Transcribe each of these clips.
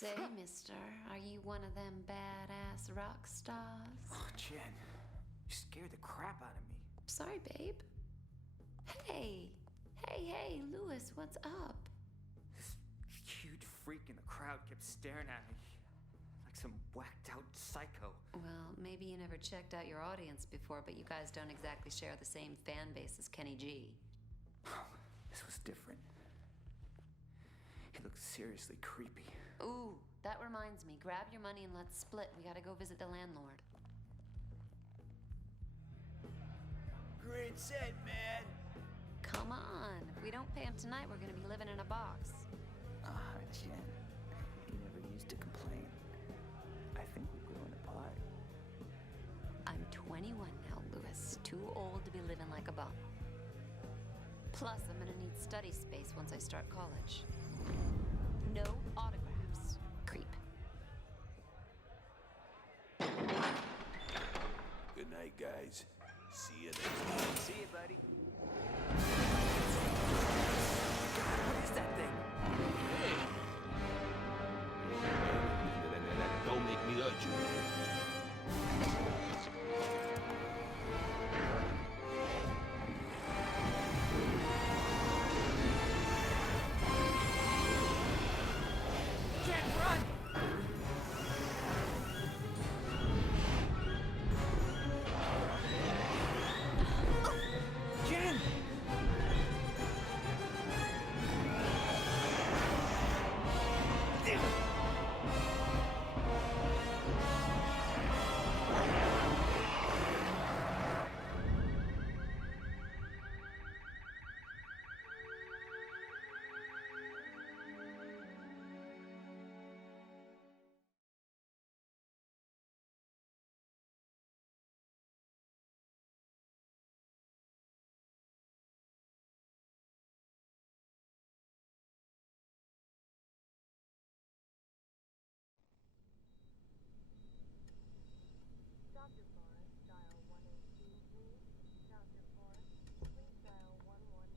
Say, mister, are you one of them badass rock stars? Oh, Jen, you scared the crap out of me. Sorry, babe. Hey, Lewis, what's up? This huge freak in the crowd kept staring at me like some whacked out psycho. Well, maybe you never checked out your audience before, but you guys don't exactly share the same fan base as Kenny G. This was different. He looked seriously creepy. Ooh, that reminds me. Grab your money and let's split. We gotta go visit the landlord. Great set, man. Come on. If we don't pay him tonight, we're gonna be living in a box. Jen, you never used to complain. I think we're growing apart. I'm 21 now, Lewis. Too old to be living like a bum. Plus, I'm gonna need study space once I start college. No autographs, creep. Good night, guys. See you next time. See you, buddy. What is that thing? Hey! Don't make me hurt you.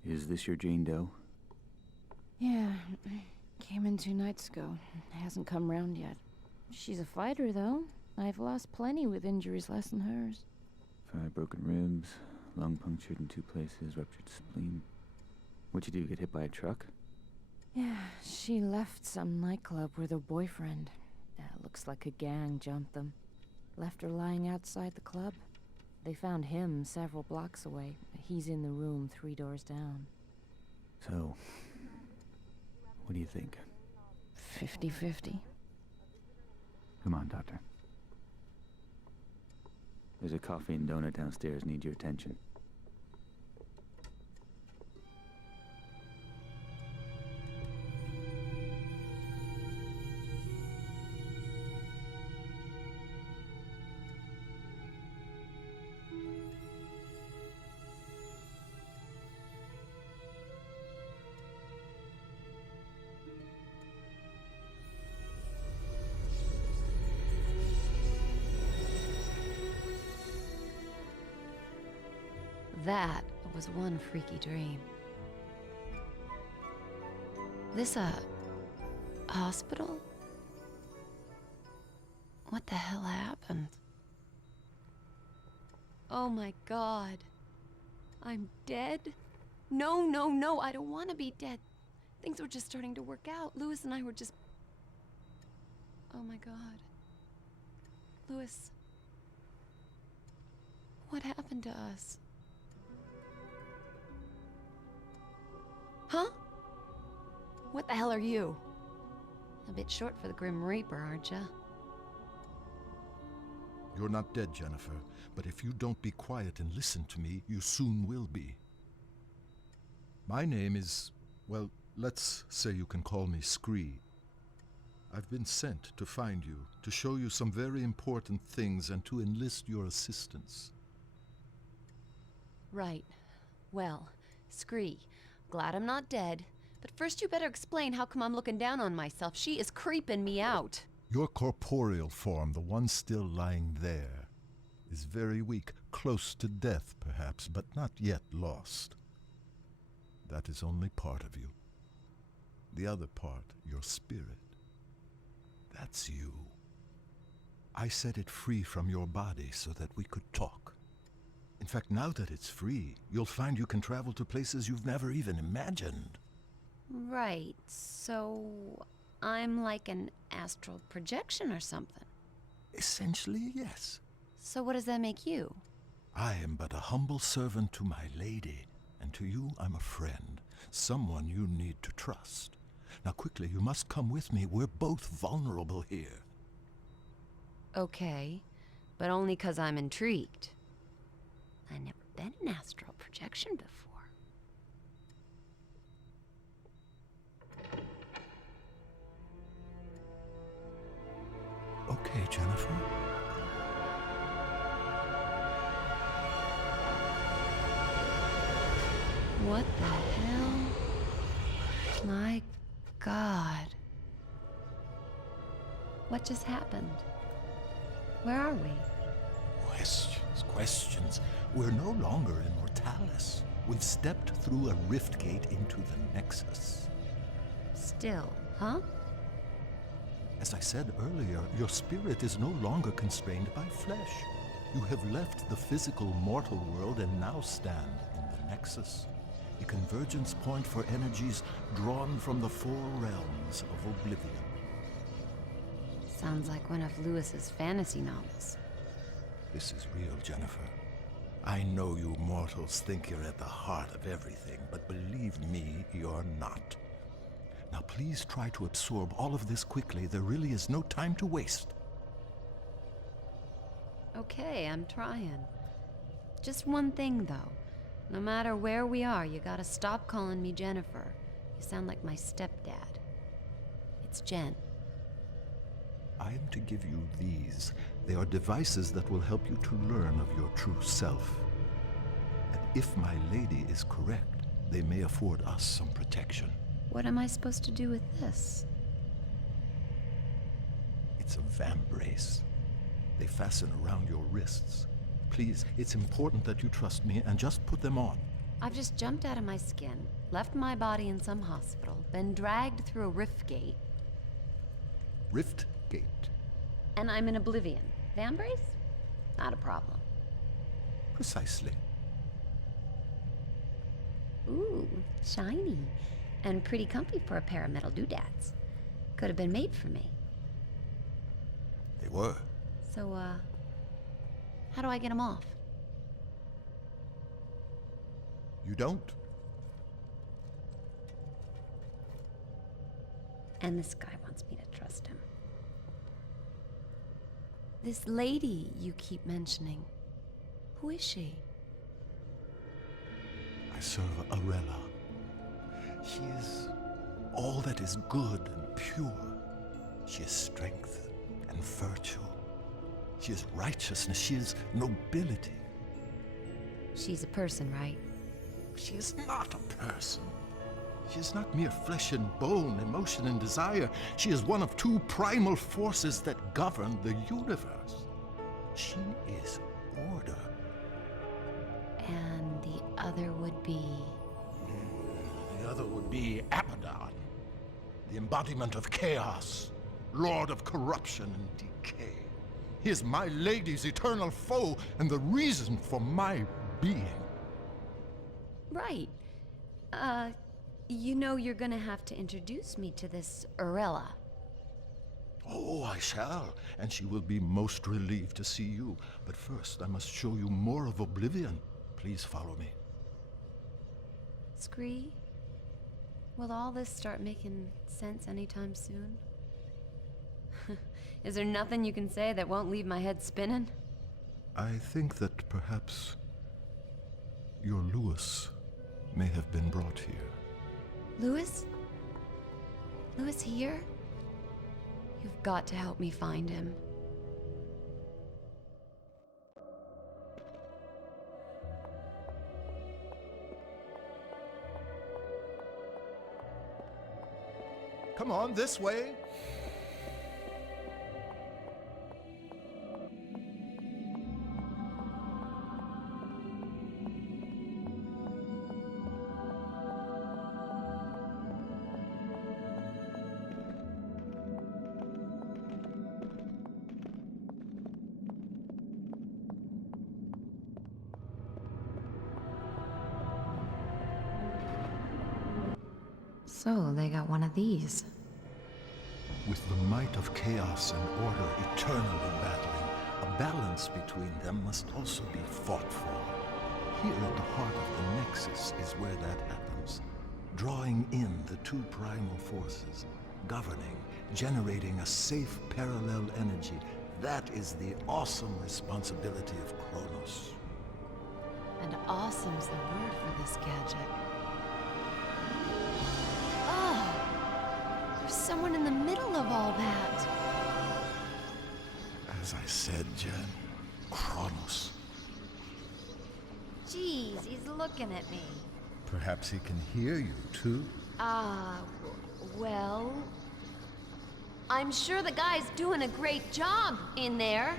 Is this your Jane Doe? Yeah, came in 2 nights ago. Hasn't come round yet. She's a fighter, though. I've lost plenty with injuries less than hers. 5 broken ribs, lung punctured in 2 places, ruptured spleen. What'd you do, get hit by a truck? Yeah, she left some nightclub with her boyfriend. Looks like a gang jumped them. Left her lying outside the club. They found him several blocks away. He's in the room 3 doors down. So, what do you think? 50-50. Come on, Doctor. There's a coffee and donut downstairs. Need your attention. That was one freaky dream. This a hospital? What the hell happened? Oh my God. I'm dead? No, I don't want to be dead. Things were just starting to work out. Lewis and I were just... Oh my God. Lewis. What happened to us? Huh? What the hell are you? A bit short for the Grim Reaper, aren't ya? You're not dead, Jennifer, but if you don't be quiet and listen to me, you soon will be. My name is, well, let's say you can call me Scree. I've been sent to find you, to show you some very important things and to enlist your assistance. Right. Well, Scree, glad I'm not dead, but first you better explain how come I'm looking down on myself. She is creeping me out. Your corporeal form, the one still lying there, is very weak, close to death perhaps, but not yet lost. That is only part of you. The other part, your spirit. That's you. I set it free from your body so that we could talk. In fact, now that it's free, you'll find you can travel to places you've never even imagined. Right, so I'm like an astral projection or something. Essentially, yes. So what does that make you? I am but a humble servant to my lady, and to you I'm a friend, someone you need to trust. Now quickly, you must come with me. We're both vulnerable here. Okay, but only 'cause I'm intrigued. I never been an astral projection before. Okay, Jennifer. What the hell? My God. What just happened? Where are we? Questions. We're no longer in Mortalis. We've stepped through a rift gate into the Nexus. Still, huh? As I said earlier, your spirit is no longer constrained by flesh. You have left the physical mortal world and now stand in the Nexus, a convergence point for energies drawn from the four realms of oblivion. Sounds like one of Lewis's fantasy novels. This is real, Jennifer. I know you mortals think you're at the heart of everything, but believe me, you're not. Now please try to absorb all of this quickly. There really is no time to waste. Okay, I'm trying. Just one thing, though. No matter where we are, you gotta stop calling me Jennifer. You sound like my stepdad. It's Jen. I am to give you these. They are devices that will help you to learn of your true self. And if my lady is correct, they may afford us some protection. What am I supposed to do with this? It's a vambrace. They fasten around your wrists. Please, it's important that you trust me and just put them on. I've just jumped out of my skin, left my body in some hospital, been dragged through a rift gate, Rift Gate. and I'm in oblivion. Vambrace? Not a problem. Precisely. Ooh, shiny. And pretty comfy for a pair of metal doodads. Could have been made for me. They were. So, how do I get them off? You don't? And this guy wants me to trust him. This lady you keep mentioning, who is she? I serve Arella. She is all that is good and pure. She is strength and virtue. She is righteousness. She is nobility. She's a person, right? She is not a person. She is not mere flesh and bone, emotion and desire. She is one of two primal forces that govern the universe. She is order. And the other would be... The other would be Abaddon, the embodiment of chaos, lord of corruption and decay. He is my lady's eternal foe and the reason for my being. Right. You know you're gonna have to introduce me to this Arella. Oh, I shall, and she will be most relieved to see you. But first, I must show you more of Oblivion. Please follow me. Scree, will all this start making sense anytime soon? Is there nothing you can say that won't leave my head spinning? I think that perhaps your Lewis may have been brought here. Lewis? Lewis here? You've got to help me find him. Come on, this way. So, they got one of these. With the might of chaos and order eternally battling, a balance between them must also be fought for. Here at the heart of the Nexus is where that happens. Drawing in the two primal forces, governing, generating a safe parallel energy. That is the awesome responsibility of Kronos. And awesome's the word for this gadget. Oh! There's someone in the middle of all that. As I said, Jen, Kronos. Jeez, he's looking at me. Perhaps he can hear you, too? Well... I'm sure the guy's doing a great job in there.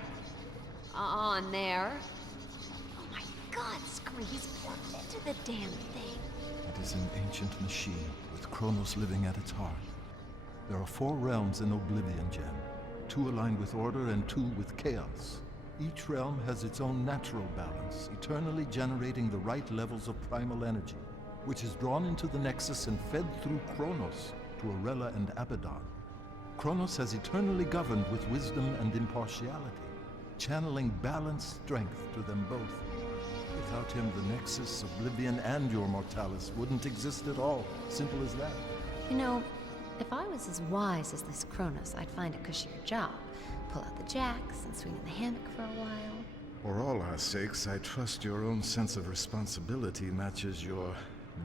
On there. Oh my god, Scree, he's plugged into the damn thing. It is an ancient machine, with Kronos living at its heart. There are 4 realms in Oblivion, Jen. 2 aligned with order and 2 with chaos. Each realm has its own natural balance, eternally generating the right levels of primal energy, which is drawn into the Nexus and fed through Kronos to Arella and Abaddon. Kronos has eternally governed with wisdom and impartiality, channeling balanced strength to them both. Without him, the Nexus, Oblivion, and your Mortalis wouldn't exist at all. Simple as that. You know, if I was as wise as this Kronos, I'd find a cushier job. Pull out the jacks and swing in the hammock for a while. For all our sakes, I trust your own sense of responsibility matches your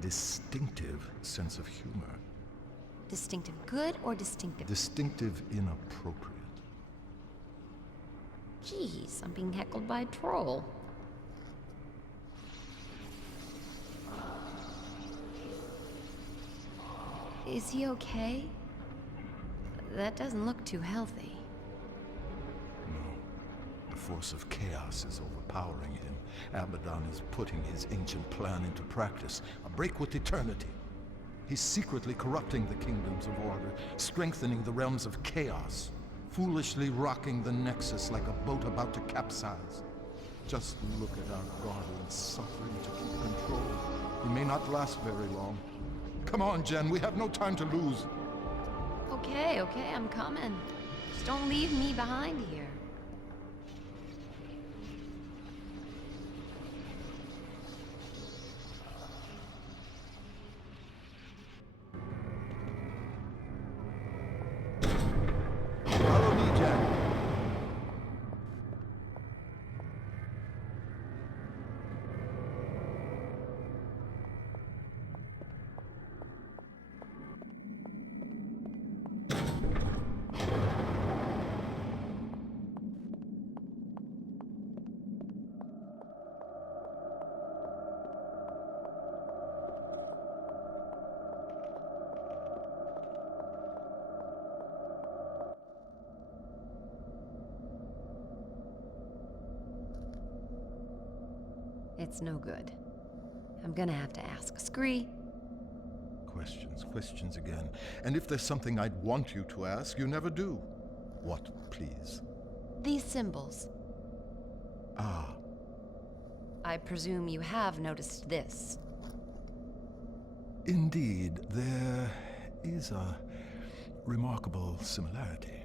distinctive sense of humor. Distinctive good or distinctive? Distinctive inappropriate. Jeez, I'm being heckled by a troll. Is he okay? That doesn't look too healthy. No. The force of chaos is overpowering him. Abaddon is putting his ancient plan into practice. A break with eternity. He's secretly corrupting the kingdoms of order, strengthening the realms of chaos, foolishly rocking the Nexus like a boat about to capsize. Just look at our guardian suffering to keep control. He may not last very long. Come on, Jen, we have no time to lose. Okay, I'm coming. Just don't leave me behind here. Follow me, Jen. It's no good. I'm gonna have to ask Scree. Questions again. And if there's something I'd want you to ask, you never do. What, please? These symbols. Ah, I presume you have noticed this. indeed, there is a remarkable similarity.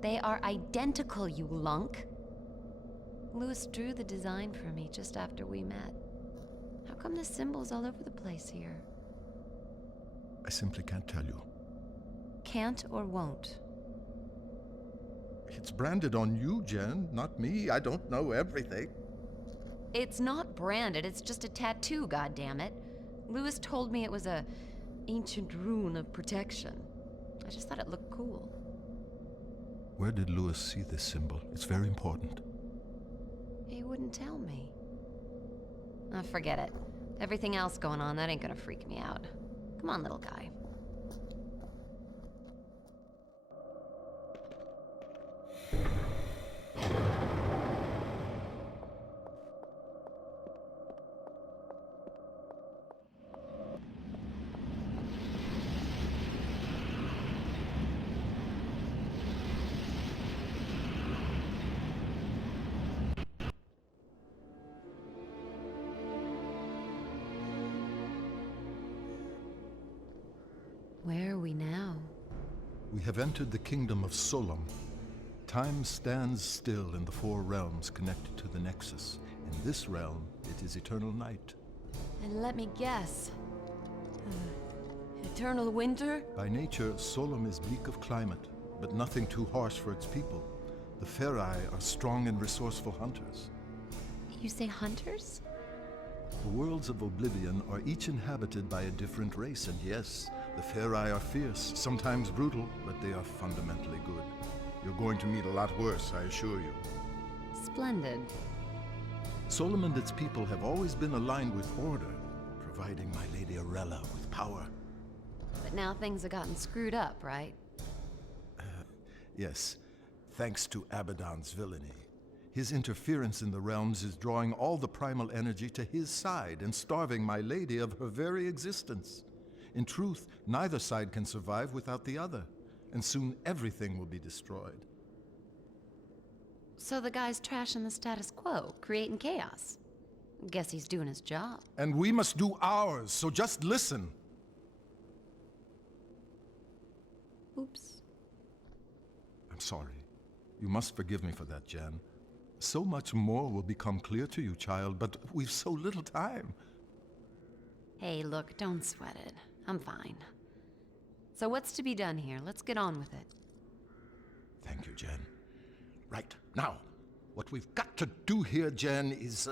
They are identical, you lunk. Louis drew the design for me just after we met. How come the symbols all over the place here? I simply can't tell you. Can't or won't? It's branded on you, Jen, not me. I don't know everything. It's not branded, it's just a tattoo, goddammit. Louis told me it was a ancient rune of protection. I just thought it looked cool. Where did Louis see this symbol? It's very important. He wouldn't tell me. Ah, forget it. Everything else going on, that ain't gonna freak me out. Come on, little guy. have entered the kingdom of Solom. Time stands still in the four realms connected to the Nexus. In this realm, it is eternal night. And let me guess. Eternal winter? By nature, Solom is bleak of climate, but nothing too harsh for its people. The Ferai are strong and resourceful hunters. You say hunters? The worlds of Oblivion are each inhabited by a different race, and yes, the Ferai are fierce, sometimes brutal, but they are fundamentally good. You're going to meet a lot worse, I assure you. Splendid. Solom and its people have always been aligned with order, providing my Lady Arella with power. But now things have gotten screwed up, right? Yes, thanks to Abaddon's villainy. His interference in the realms is drawing all the primal energy to his side and starving my lady of her very existence. In truth, neither side can survive without the other, and soon everything will be destroyed. So the guy's trashing the status quo, creating chaos. Guess he's doing his job. And we must do ours, so just listen. Oops. I'm sorry. You must forgive me for that, Jen. So much more will become clear to you, child, but we've so little time. Hey, look, don't sweat it. I'm fine. So what's to be done here? Let's get on with it. Thank you, Jen. Right, now, what we've got to do here, Jen, is,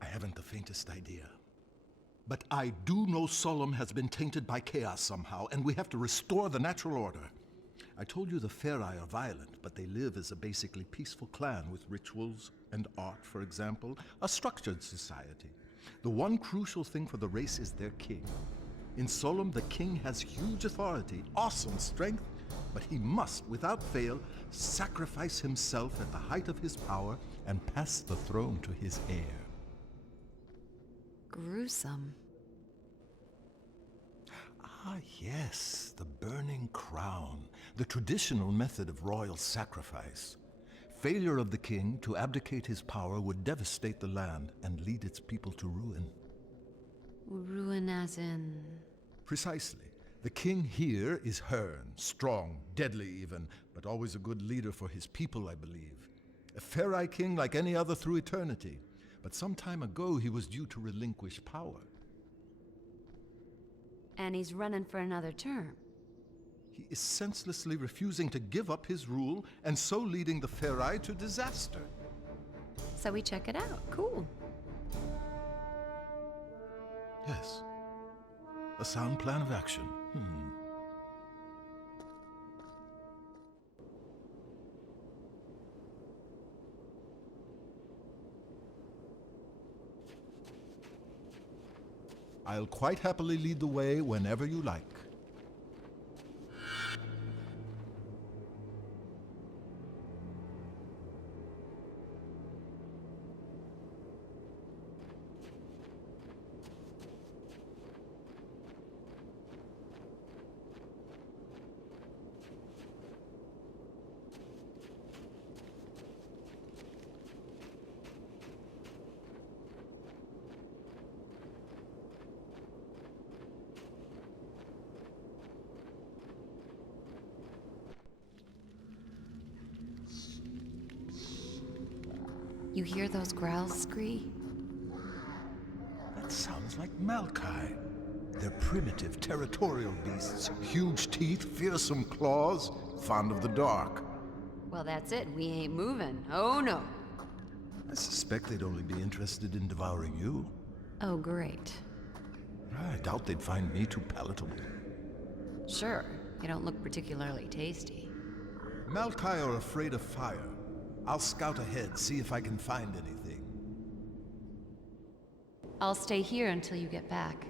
I haven't the faintest idea. But I do know Solom has been tainted by chaos somehow, and we have to restore the natural order. I told you the Ferai are violent, but they live as a basically peaceful clan with rituals and art, for example, a structured society. The one crucial thing for the race is their king. In Solom, the king has huge authority, awesome strength, but he must, without fail, sacrifice himself at the height of his power and pass the throne to his heir. Gruesome. Ah, yes, the burning crown, the traditional method of royal sacrifice. Failure of the king to abdicate his power would devastate the land and lead its people to ruin. Ruin as in... Precisely. The king here is Hearn, strong, deadly even, but always a good leader for his people, I believe. A Ferai king like any other through eternity. But some time ago he was due to relinquish power. And he's running for another term. He is senselessly refusing to give up his rule, and so leading the Ferai to disaster. So we check it out. Cool. Yes. A sound plan of action. I'll quite happily lead the way whenever you like. You hear those growls, Scree? That sounds like Malkai. They're primitive, territorial beasts. Huge teeth, fearsome claws, fond of the dark. Well, that's it. We ain't moving. Oh, no. I suspect they'd only be interested in devouring you. Oh, great. I doubt they'd find me too palatable. Sure. You don't look particularly tasty. Malkai are afraid of fire. I'll scout ahead, see if I can find anything. I'll stay here until you get back.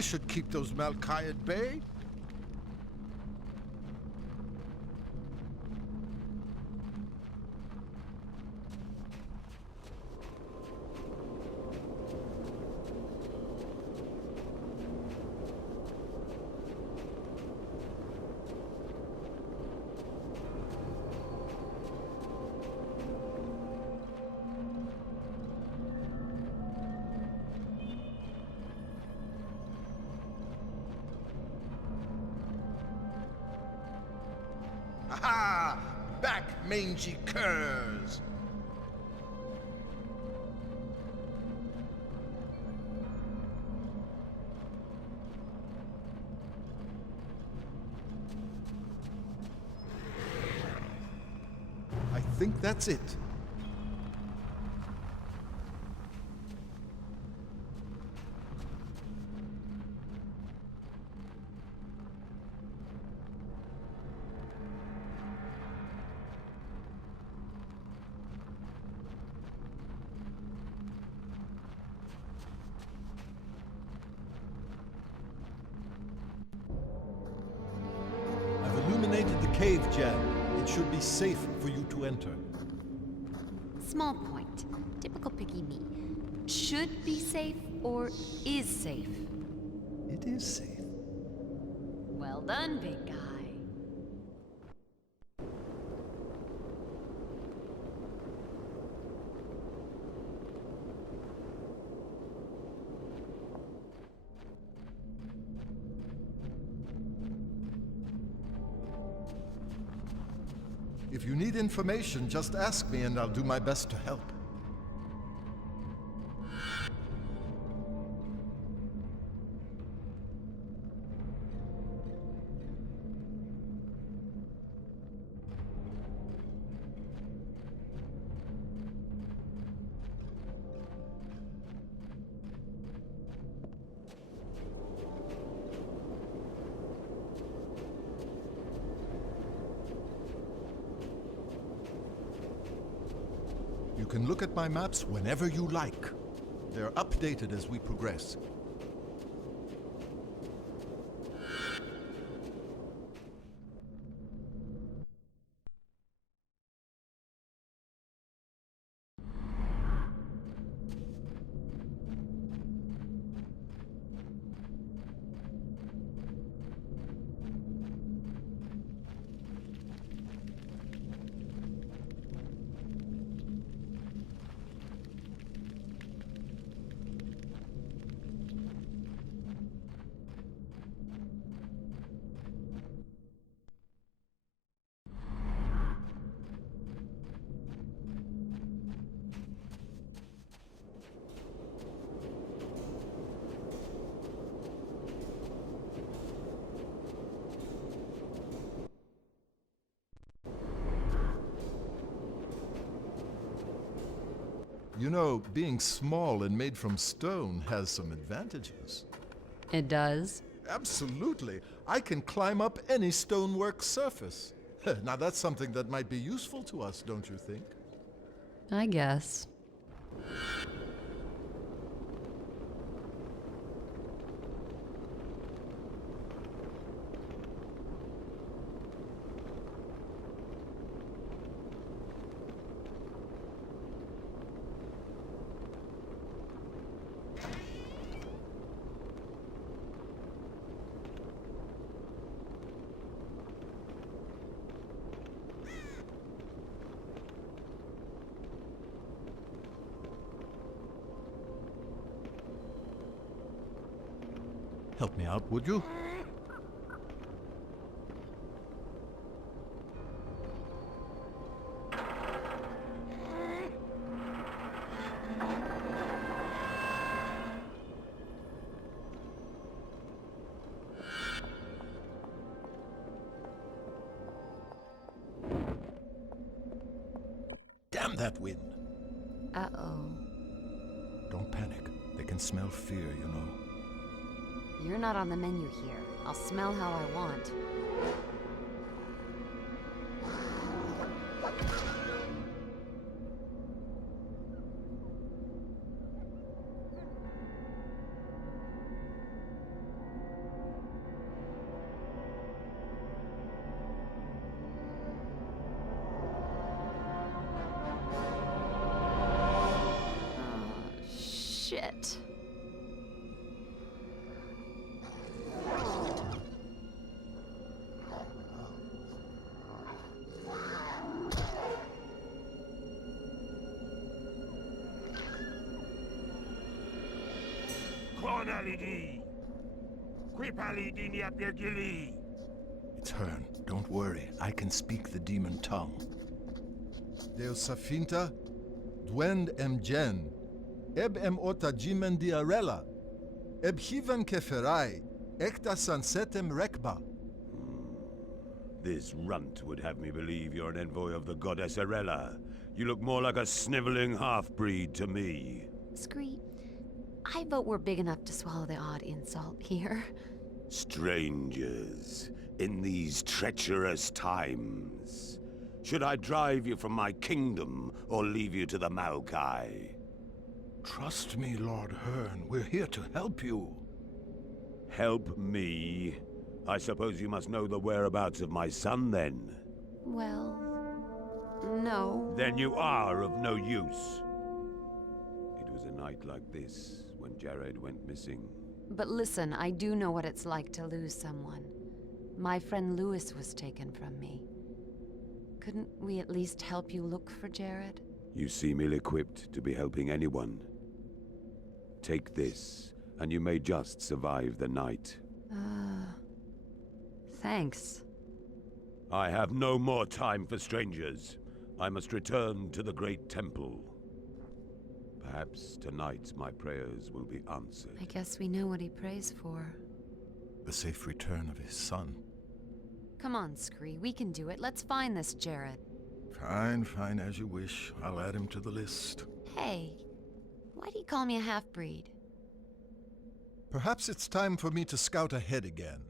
This should keep those Malkai at bay. Aha! Back, mangy curs! I think that's it. I've illuminated the cave, Jan. It should be safe for you to enter. Small point. Typical picky me. Should be safe or is safe? It is safe. Well done, big guy. If you need information, just ask me and I'll do my best to help. You can look at my maps whenever you like. They're updated as we progress. You know, being small and made from stone has some advantages. It does? Absolutely. I can climb up any stonework surface. Now that's something that might be useful to us, don't you think? I guess. Help me out, would you? Damn that wind! Uh-oh. Don't panic. They can smell fear, you know. You're not on the menu here. I'll smell how I want. What? It's Hearn. Don't worry. I can speak the demon tongue. Deus Safinta, Dwend Gen, Ep.1 Jimen Diarella, Hivan Keferai, Ekta Sansetem Rekba. This runt would have me believe you're an envoy of the goddess Arella. You look more like a sniveling half-breed to me. Scree, I vote we're big enough to swallow the odd insult here. Strangers, in these treacherous times. Should I drive you from my kingdom, or leave you to the Maokai? Trust me, Lord Hearn. We're here to help you. Help me? I suppose you must know the whereabouts of my son, then? Well, no. Then you are of no use. It was a night like this when Jared went missing. But listen, I do know what it's like to lose someone. My friend Lewis was taken from me. Couldn't we at least help you look for Jared? You seem ill-equipped to be helping anyone. Take this, and you may just survive the night. Thanks. I have no more time for strangers. I must return to the great temple. Perhaps tonight my prayers will be answered. I guess we know what he prays for. The safe return of his son. Come on, Scree, we can do it. Let's find this Jared. Fine, fine, as you wish. I'll add him to the list. Hey, why do you call me a half-breed? Perhaps it's time for me to scout ahead again.